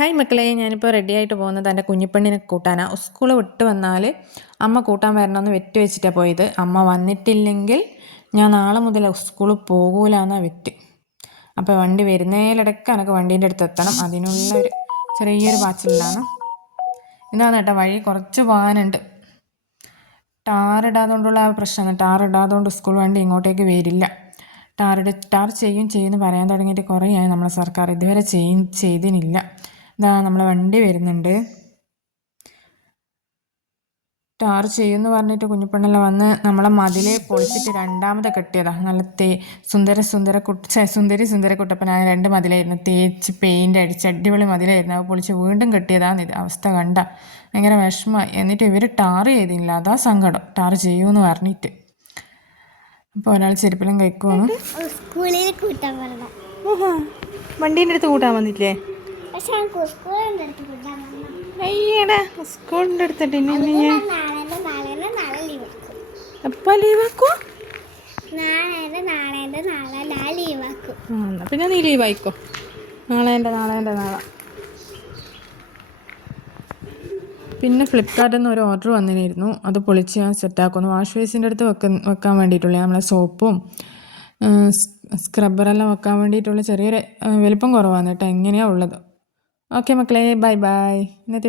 Hi മക്കളെ, ഞാനിപ്പോൾ ready ആയിട്ട് പോകുന്നത് എൻ്റെ കുഞ്ഞിപ്പെണ്ണിനെ കൂട്ടാനാണ്. സ്കൂൾ വിട്ട് വന്നാൽ അമ്മ കൂട്ടാൻ വരണമെന്ന് വെറ്റ് വെച്ചിട്ടാണ് പോയത്. അമ്മ വന്നിട്ടില്ലെങ്കിൽ ഞാൻ നാളെ മുതൽ സ്കൂളിൽ പോകൂല എന്നാണ് വെറ്റ്. അപ്പോൾ വണ്ടി വരുന്നതിലിടയ്ക്ക് എനിക്ക് വണ്ടീൻ്റെ അടുത്ത് എത്തണം. അതിനുള്ളൊരു ചെറിയൊരു പാച്ചിലാണ്. ഇതാണ് കേട്ടോ വഴി, കുറച്ച് പോകാനുണ്ട്. ടാറിടാതുകൊണ്ടുള്ള ആ പ്രശ്നമാണ്. ടാറിടാതുകൊണ്ട് സ്കൂൾ വണ്ടി ഇങ്ങോട്ടേക്ക് വരില്ല. ടാർ ചെയ്യുമെന്ന് പറയാൻ തുടങ്ങിയിട്ട് കുറേയായി നമ്മളെ സർക്കാർ. ഇതുവരെ ചെയ്തിനില്ല. ഇതാ നമ്മളെ വണ്ടി വരുന്നുണ്ട്. ടാർ ചെയ്യുമെന്ന് പറഞ്ഞിട്ട് കുഞ്ഞിപ്പെണ്ണെല്ലാം വന്ന് നമ്മളെ മതിലെ പൊളിച്ചിട്ട് രണ്ടാമത് കെട്ടിയതാണ്. നല്ല സുന്ദരി കുട്ടപ്പനായ 2 മതിലായിരുന്നു. തേച്ച് പെയിൻ്റ് അടിച്ച് അടിപൊളി മതിലായിരുന്നു. അത് പൊളിച്ച് വീണ്ടും കെട്ടിയതാണ്. ഇത് അവസ്ഥ കണ്ട ഭയങ്കര വിഷമമായി. എന്നിട്ട് ഇവർ ടാർ ചെയ്തില്ല. അതാ സങ്കടം, ടാർ ചെയ്യുമെന്ന് പറഞ്ഞിട്ട്. അപ്പോൾ ഒരാൾ ചെരുപ്പിലും കഴിക്കുമെന്ന് വണ്ടീൻ്റെ അടുത്ത് കൂട്ടാൻ വന്നില്ലേ? അയ്യടാ, സ്കൂളിൻ്റെ അടുത്തിട്ട് എപ്പോൾ ലീവാക്കോ? പിന്നെ നീ ലീവായിക്കോ. നാളെ. പിന്നെ ഫ്ലിപ്കാർട്ടിൽ നിന്ന് ഒരു ഓർഡർ വന്നിരുന്നു. അത് പൊളിച്ച് ഞാൻ സെറ്റാക്കുന്നു. വാഷ് ബേസിൻ്റെ അടുത്ത് വെക്കാൻ വേണ്ടിയിട്ടുള്ള നമ്മളെ സോപ്പും സ്ക്രബ്ബറെല്ലാം വെക്കാൻ വേണ്ടിയിട്ടുള്ള ചെറിയൊരു വലിപ്പം കുറവാണ് കേട്ടോ. എങ്ങനെയാണ് ഉള്ളത്. ഓക്കെ മക്കളെ, ബൈ. ഇന്നത്തെ